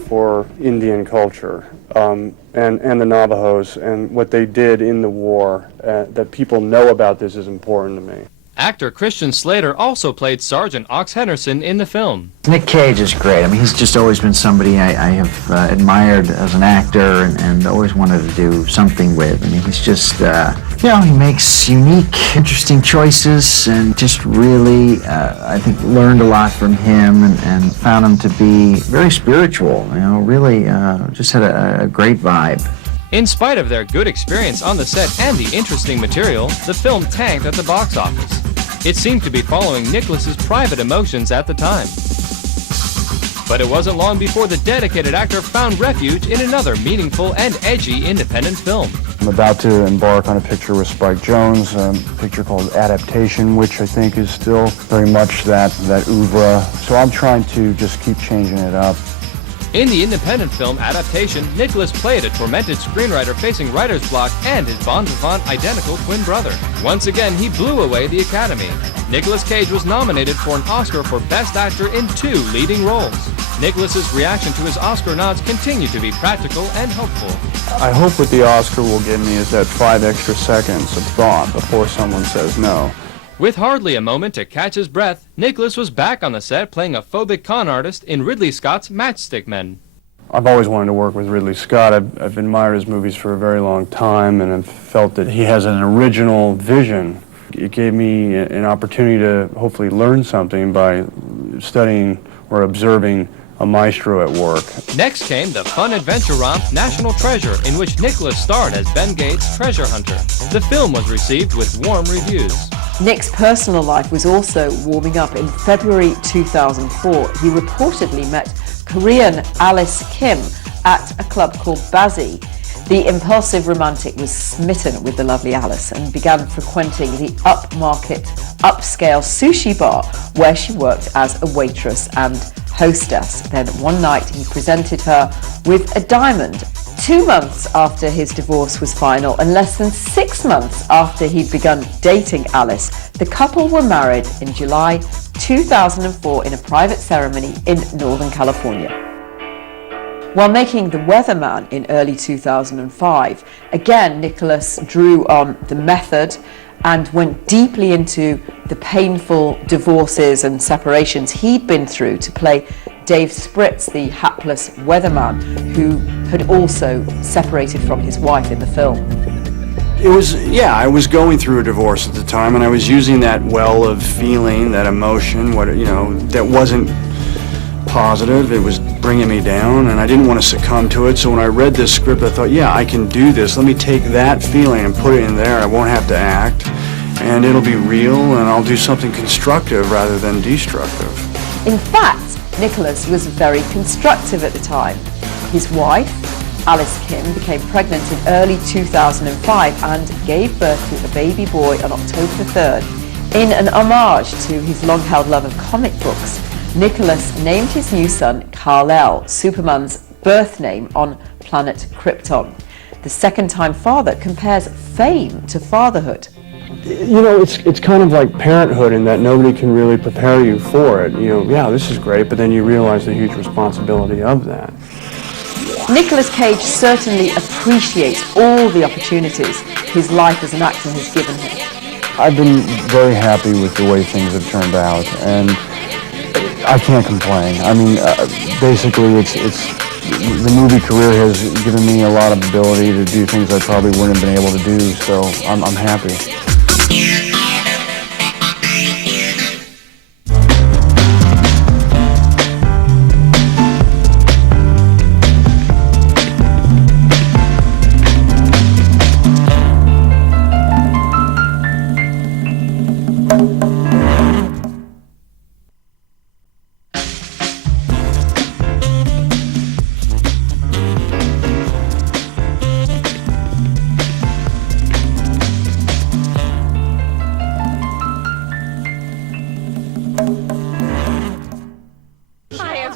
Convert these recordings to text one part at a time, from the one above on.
for Indian culture and the Navajos and what they did in the war. That people know about this is important to me. Actor Christian Slater also played Sergeant Ox Henderson in the film. Nick Cage is great. I mean, he's just always been somebody I have admired as an actor and always wanted to do something with. I mean, he's just, you know, he makes unique, interesting choices and just really, I think, learned a lot from him and found him to be very spiritual, you know, really just had a great vibe. In spite of their good experience on the set and the interesting material, the film tanked at the box office. It seemed to be following Nicholas's private emotions at the time. But it wasn't long before the dedicated actor found refuge in another meaningful and edgy independent film. I'm about to embark on a picture with Spike Jonze, a picture called Adaptation, which I think is still very much that oeuvre. So I'm trying to just keep changing it up. In the independent film Adaptation, Nicholas played a tormented screenwriter facing writer's block and his bon vivant identical twin brother. Once again, he blew away the Academy. Nicolas Cage was nominated for an Oscar for Best Actor in 2 leading roles. Nicholas's reaction to his Oscar nods continue to be practical and helpful. I hope what the Oscar will give me is that 5 extra seconds of thought before someone says no. With hardly a moment to catch his breath, Nicholas was back on the set playing a phobic con artist in Ridley Scott's Matchstick Men. I've always wanted to work with Ridley Scott. I've admired his movies for a very long time, and I've felt that he has an original vision. It gave me an opportunity to hopefully learn something by studying or observing a maestro at work. Next came the fun adventure romp National Treasure, in which Nicholas starred as Ben Gates' treasure hunter. The film was received with warm reviews. Nick's personal life was also warming up. In February 2004, he reportedly met Korean Alice Kim at a club called Bazzi. The impulsive romantic was smitten with the lovely Alice and began frequenting the upmarket, upscale sushi bar where she worked as a waitress and hostess. Then one night he presented her with a diamond. 2 months after his divorce was final and less than 6 months after he'd begun dating Alice, the couple were married in July 2004 in a private ceremony in Northern California. While making The Weatherman in early 2005, again Nicholas drew on the method and went deeply into the painful divorces and separations he'd been through to play Dave Spritz, the hapless weatherman who had also separated from his wife in the film. It was, yeah, I was going through a divorce at the time, and I was using that well of feeling, that emotion, that wasn't positive. It was bringing me down, and I didn't want to succumb to it. So when I read this script, I thought, yeah, I can do this. Let me take that feeling and put it in there. I won't have to act, and it'll be real, and I'll do something constructive rather than destructive. In fact, Nicholas was very constructive at the time. His wife, Alice Kim, became pregnant in early 2005 and gave birth to a baby boy on October the 3rd. In an homage to his long-held love of comic books, Nicholas named his new son Kal-El, Superman's birth name on planet Krypton. The second-time father compares fame to fatherhood. You know, it's kind of like parenthood in that nobody can really prepare you for it. Yeah, this is great, but then you realize the huge responsibility of that. Nicolas Cage certainly appreciates all the opportunities his life as an actor has given him. I've been very happy with the way things have turned out, and I can't complain. I mean, basically, the movie career has given me a lot of ability to do things I probably wouldn't have been able to do, so I'm happy.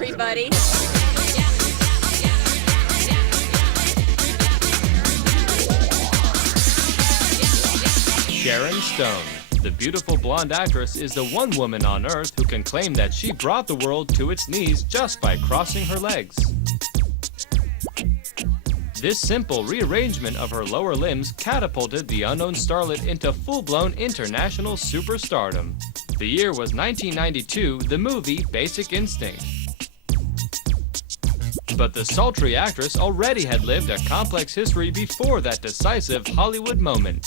Everybody. Sharon Stone, the beautiful blonde actress, is the one woman on Earth who can claim that she brought the world to its knees just by crossing her legs. This simple rearrangement of her lower limbs catapulted the unknown starlet into full-blown international superstardom. The year was 1992, the movie Basic Instinct. But the sultry actress already had lived a complex history before that decisive Hollywood moment.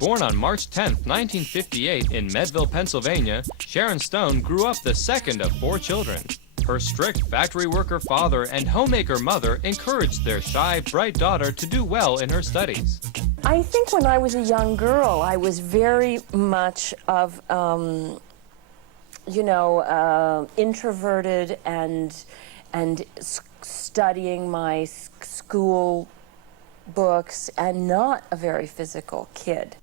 Born on March 10, 1958 in Meadville, Pennsylvania, Sharon Stone grew up the second of 4 children. Her strict factory worker father and homemaker mother encouraged their shy, bright daughter to do well in her studies. I think when I was a young girl, I was very much of, introverted and studying my school books and not a very physical kid.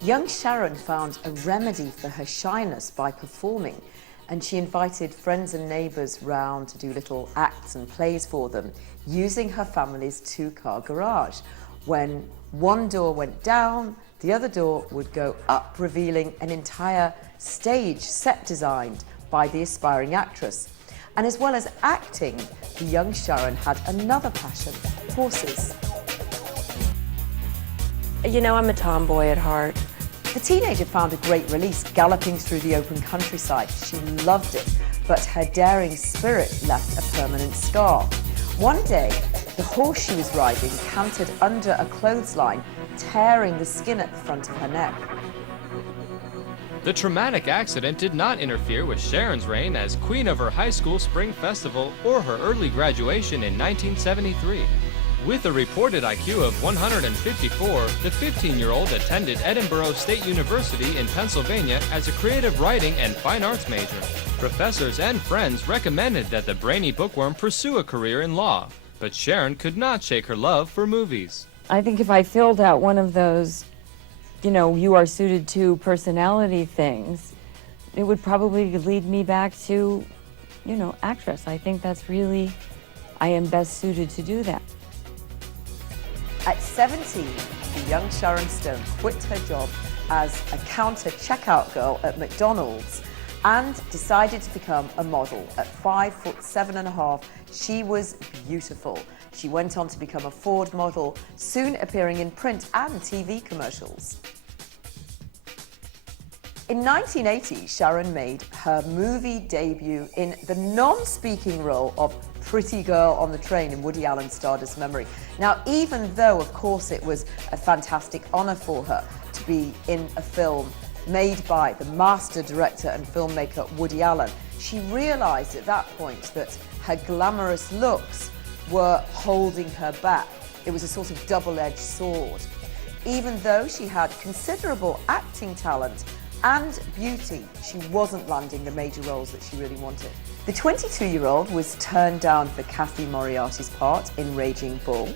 Young Sharon found a remedy for her shyness by performing, and she invited friends and neighbours round to do little acts and plays for them, using her family's 2-car garage. When one door went down, the other door would go up, revealing an entire stage set designed by the aspiring actress. And as well as acting, the young Sharon had another passion: horses. You know, I'm a tomboy at heart. The teenager found a great release galloping through the open countryside. She loved it, but her daring spirit left a permanent scar. One day, the horse she was riding cantered under a clothesline, tearing the skin at the front of her neck. The traumatic accident did not interfere with Sharon's reign as queen of her high school spring festival or her early graduation in 1973. With a reported IQ of 154, the 15-year-old attended Edinburgh State University in Pennsylvania as a creative writing and fine arts major. Professors and friends recommended that the brainy bookworm pursue a career in law, but Sharon could not shake her love for movies. I think if I filled out one of those, you are suited to personality things, it would probably lead me back to, actress. I think that's really, I am best suited to do that. At 17, the young Sharon Stone quit her job as a counter checkout girl at McDonald's and decided to become a model. At 5'7½", she was beautiful. She went on to become a Ford model, soon appearing in print and TV commercials. In 1980, Sharon made her movie debut in the non-speaking role of Pretty Girl on the Train in Woody Allen's Stardust Memory. Now, even though, of course, it was a fantastic honor for her to be in a film made by the master director and filmmaker Woody Allen, she realized at that point that her glamorous looks were holding her back. It was a sort of double-edged sword. Even though she had considerable acting talent and beauty, she wasn't landing the major roles that she really wanted. The 22-year-old was turned down for Kathy Moriarty's part in Raging Bull,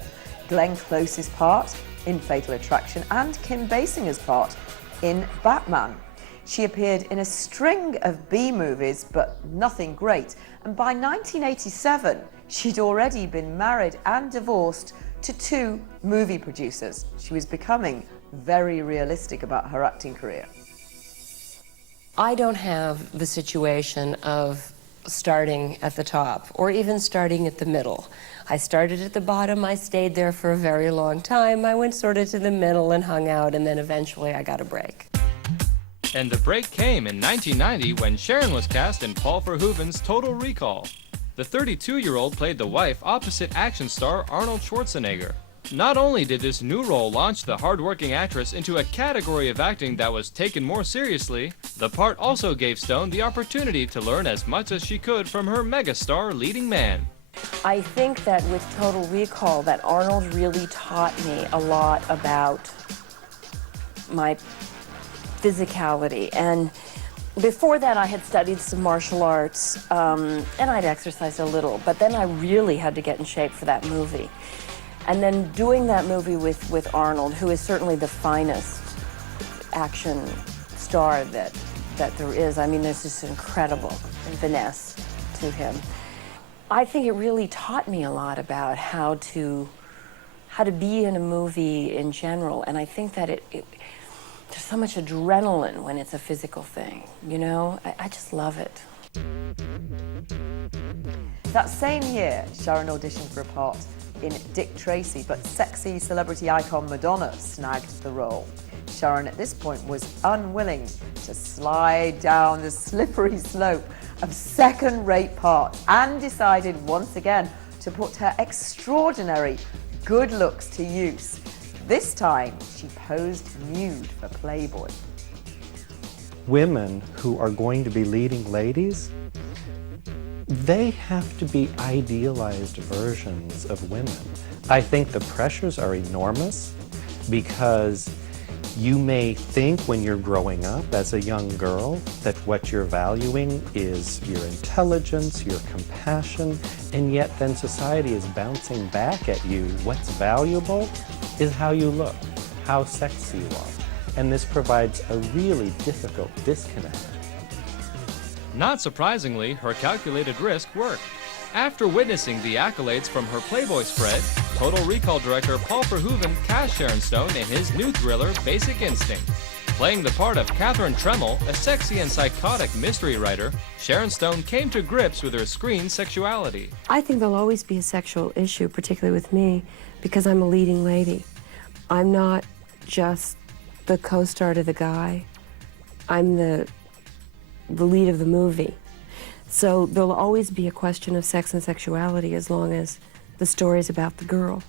Glenn Close's part in Fatal Attraction, and Kim Basinger's part in Batman. She appeared in a string of B-movies, but nothing great. And by 1987, she'd already been married and divorced to 2 movie producers. She was becoming very realistic about her acting career. I don't have the situation of starting at the top or even starting at the middle. I started at the bottom, I stayed there for a very long time, I went sort of to the middle and hung out, and then eventually I got a break. And the break came in 1990 when Sharon was cast in Paul Verhoeven's Total Recall. The 32-year-old played the wife opposite action star Arnold Schwarzenegger. Not only did this new role launch the hard-working actress into a category of acting that was taken more seriously, the part also gave Stone the opportunity to learn as much as she could from her megastar leading man. I think that with Total Recall, that Arnold really taught me a lot about my physicality. And before that, I had studied some martial arts, and I'd exercised a little, but then I really had to get in shape for that movie. And then doing that movie with Arnold, who is certainly the finest action star that there is. I mean, there's this incredible finesse to him. I think it really taught me a lot about how to be in a movie in general. And I think that there's so much adrenaline when it's a physical thing, I just love it. That same year, Sharon auditioned for a part in Dick Tracy, but sexy celebrity icon Madonna snagged the role. Sharon at this point was unwilling to slide down the slippery slope of second-rate parts and decided once again to put her extraordinary good looks to use. This time, she posed nude for Playboy. Women who are going to be leading ladies, they have to be idealized versions of women. I think the pressures are enormous because you may think when you're growing up as a young girl that what you're valuing is your intelligence, your compassion, and yet then society is bouncing back at you. What's valuable is how you look, how sexy you are. And this provides a really difficult disconnect. Not surprisingly, her calculated risk worked. After witnessing the accolades from her Playboy spread, Total Recall director Paul Verhoeven cast Sharon Stone in his new thriller, Basic Instinct. Playing the part of Catherine Tremble, a sexy and psychotic mystery writer, Sharon Stone came to grips with her screen sexuality. I think there'll always be a sexual issue, particularly with me, because I'm a leading lady. I'm not just the co-star to the guy. I'm the lead of the movie. So there'll always be a question of sex and sexuality as long as the story's about the girl.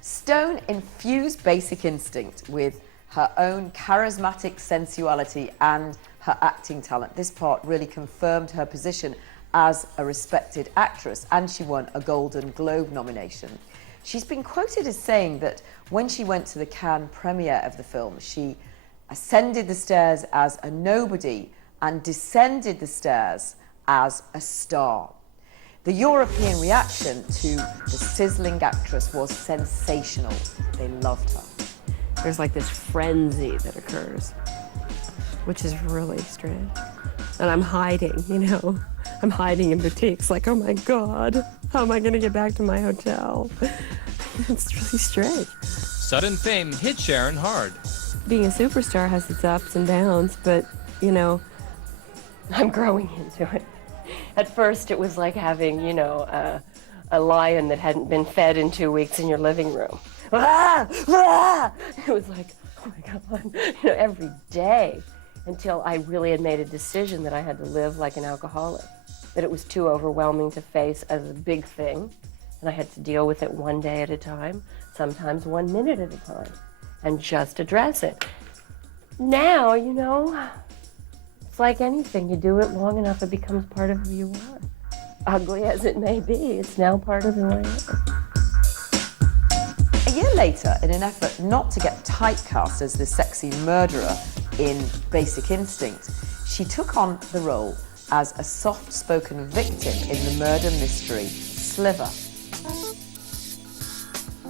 Stone infused Basic Instinct with her own charismatic sensuality and her acting talent. This part really confirmed her position as a respected actress, and she won a Golden Globe nomination. She's been quoted as saying that when she went to the Cannes premiere of the film, she ascended the stairs as a nobody and descended the stairs as a star. The European reaction to the sizzling actress was sensational. They loved her. There's like this frenzy that occurs, which is really strange. And I'm hiding, you know. I'm hiding in boutiques like, oh my God, how am I gonna get back to my hotel? It's really strange. Sudden fame hit Sharon hard. Being a superstar has its ups and downs, but, you know, I'm growing into it. At first, it was like having, you know, a lion that hadn't been fed in 2 weeks in your living room. Ah! Ah! It was like, oh my God, you know, every day, until I really had made a decision that I had to live like an alcoholic, that it was too overwhelming to face as a big thing, and I had to deal with it one day at a time, sometimes 1 minute at a time, and just address it. Now, you know, it's like anything. You do it long enough, it becomes part of who you are. Ugly as it may be, it's now part of who I am. A year later, in an effort not to get typecast as the sexy murderer in Basic Instinct, she took on the role as a soft-spoken victim in the murder mystery Sliver.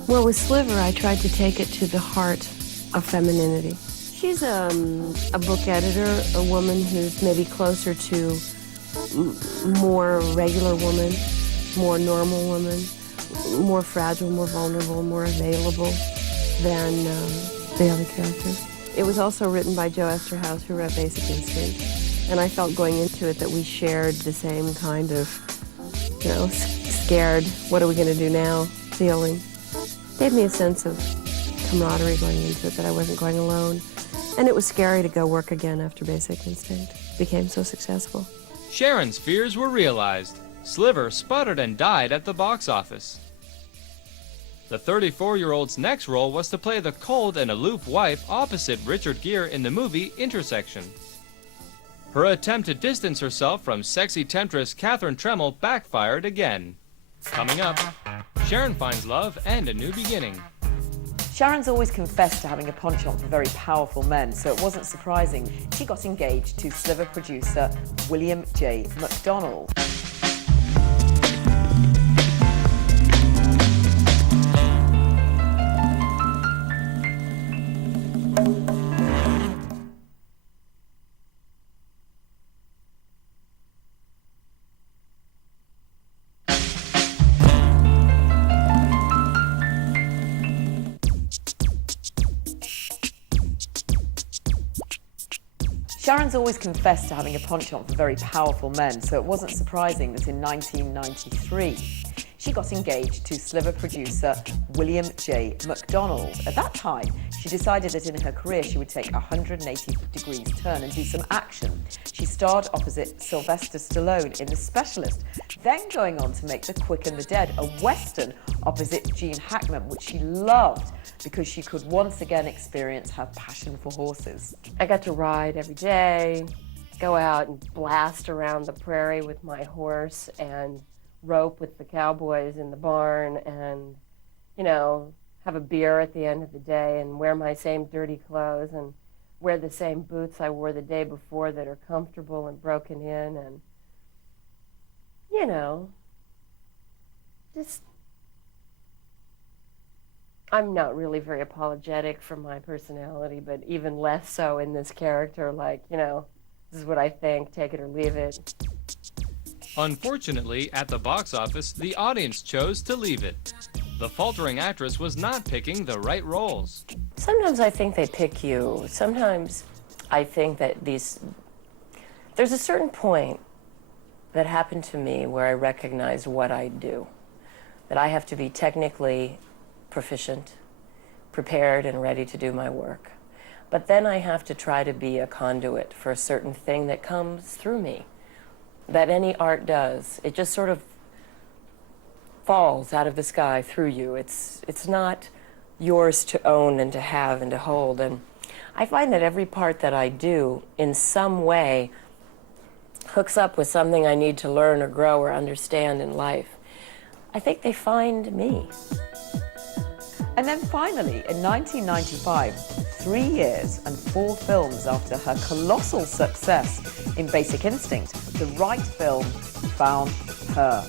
Well, with Sliver, I tried to take it to the heart of femininity. She's a book editor, a woman who's maybe closer to more regular woman, more normal woman, more fragile, more vulnerable, more available than the other characters. It was also written by Joe Esterhaus, who wrote Basic Instinct, and I felt going into it that we shared the same kind of, you know, scared, what are we going to do now feeling. Gave me a sense of camaraderie going into it, that I wasn't going alone. And it was scary to go work again after Basic Instinct became so successful. Sharon's fears were realized. Sliver sputtered and died at the box office. The 34-year-old's next role was to play the cold and aloof wife opposite Richard Gere in the movie Intersection. Her attempt to distance herself from sexy temptress Catherine Tremble backfired again. Coming up, Sharon finds love and a new beginning. Sharon's always confessed to having a penchant for very powerful men, so it wasn't surprising she got engaged to Sliver producer William J. McDonnell. Sharon's always confessed to having a penchant for very powerful men, so it wasn't surprising that in 1993, she got engaged to Sliver producer William J. McDonald. At that time, she decided that in her career she would take a 180 degrees turn and do some action. She starred opposite Sylvester Stallone in The Specialist, then going on to make The Quick and the Dead, a Western opposite Gene Hackman, which she loved because she could once again experience her passion for horses. I got to ride every day, go out and blast around the prairie with my horse and rope with the cowboys in the barn and, you know, have a beer at the end of the day and wear my same dirty clothes and wear the same boots I wore the day before that are comfortable and broken in and, you know, just, I'm not really very apologetic for my personality, but even less so in this character, like, you know, this is what I think, take it or leave it. Unfortunately, at the box office, the audience chose to leave it. The faltering actress was not picking the right roles. Sometimes I think they pick you. Sometimes I think that there's a certain point that happened to me where I recognized what I do. That I have to be technically proficient, prepared and ready to do my work. But then I have to try to be a conduit for a certain thing that comes through me. That any art does. It just sort of falls out of the sky through you. It's not yours to own and to have and to hold. And I find that every part that I do in some way hooks up with something I need to learn or grow or understand in life. I think they find me. And then finally, in 1995, 3 years and 4 films after her colossal success in Basic Instinct, the right film found her.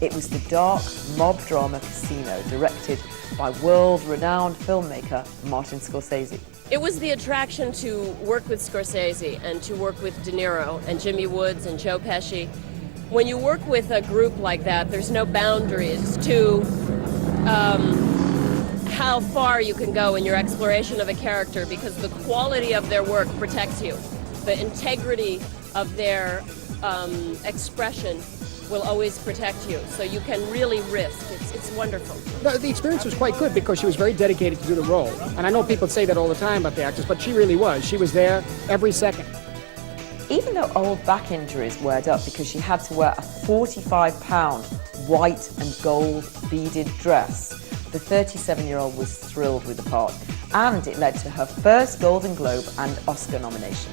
It was the dark mob drama Casino, directed by world-renowned filmmaker Martin Scorsese. It was the attraction to work with Scorsese and to work with De Niro and Jimmy Woods and Joe Pesci. When you work with a group like that, there's no boundaries to how far you can go in your exploration of a character, because the quality of their work protects you. The integrity of their expression will always protect you, so you can really risk. It's wonderful. The experience was quite good because she was very dedicated to do the role. And I know people say that all the time about the actress, but she really was. She was there every second. Even though old back injuries weared up because she had to wear a 45-pound white and gold beaded dress, the 37-year-old was thrilled with the part, and it led to her first Golden Globe and Oscar nomination.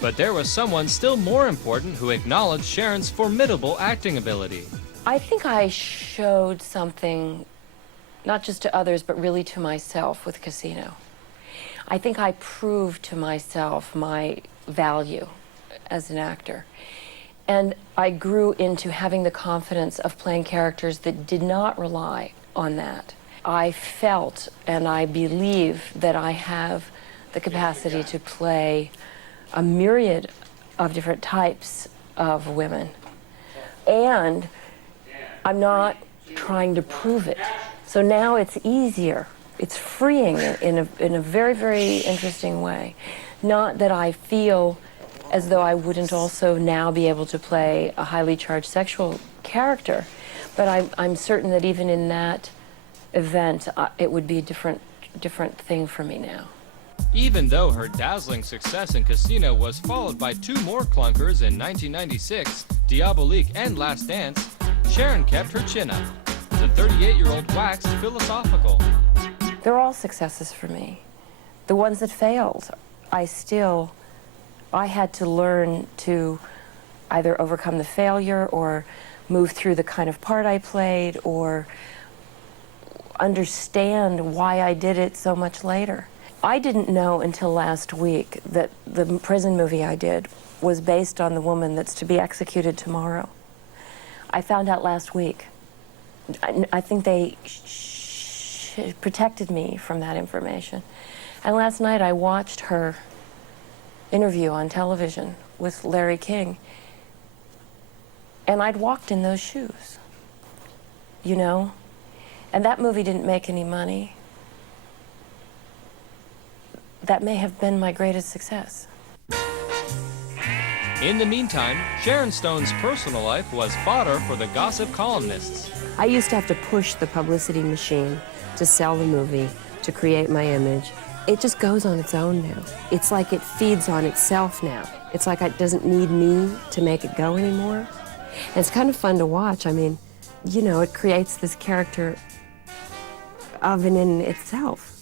But there was someone still more important who acknowledged Sharon's formidable acting ability. I think I showed something, not just to others, but really to myself with Casino. I think I proved to myself my value as an actor. And I grew into having the confidence of playing characters that did not rely on that. I felt and I believe that I have the capacity to play a myriad of different types of women. And I'm not trying to prove it. So now it's easier. It's freeing in a very, very interesting way. Not that I feel as though I wouldn't also now be able to play a highly charged sexual character, but I'm certain that even in that event, it would be a different thing for me now. Even though her dazzling success in Casino was followed by 2 more clunkers in 1996, Diabolique and Last Dance, Sharon kept her chin up. The 38-year-old waxed philosophical. They're all successes for me. The ones that failed, I had to learn to either overcome the failure or move through the kind of part I played or understand why I did it so much later. I didn't know until last week that the prison movie I did was based on the woman that's to be executed tomorrow. I found out last week. I think they protected me from that information. And last night I watched her interview on television with Larry King, and I'd walked in those shoes, you know? And that movie didn't make any money. That may have been my greatest success. In the meantime, Sharon Stone's personal life was fodder for the gossip columnists. I used to have to push the publicity machine to sell the movie, to create my image. It just goes on its own now. It's like it feeds on itself now. It's like it doesn't need me to make it go anymore. And it's kind of fun to watch. I mean, you know, it creates this character of and in itself.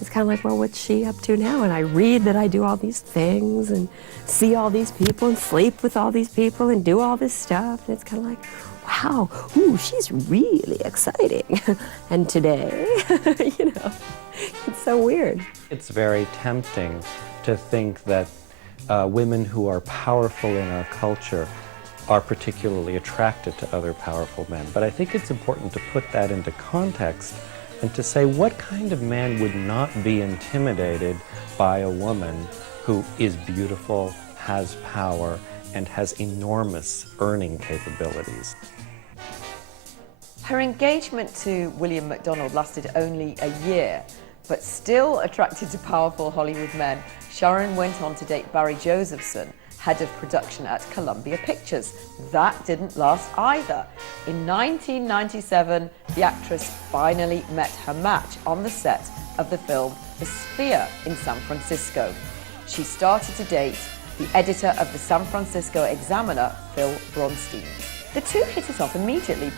It's kind of like, well, what's she up to now? And I read that I do all these things and see all these people and sleep with all these people and do all this stuff. And it's kind of like, wow, ooh, she's really exciting. And today, you know, it's so weird. It's very tempting to think that women who are powerful in our culture are particularly attracted to other powerful men. But I think it's important to put that into context and to say, what kind of man would not be intimidated by a woman who is beautiful, has power, and has enormous earning capabilities? Her engagement to William MacDonald lasted only a year, but still attracted to powerful Hollywood men, Sharon went on to date Barry Josephson, head of production at Columbia Pictures. That didn't last either. In 1997, the actress finally met her match on the set of the film The Sphere in San Francisco. She started to date the editor of the San Francisco Examiner, Phil Bronstein. The two hit it off immediately.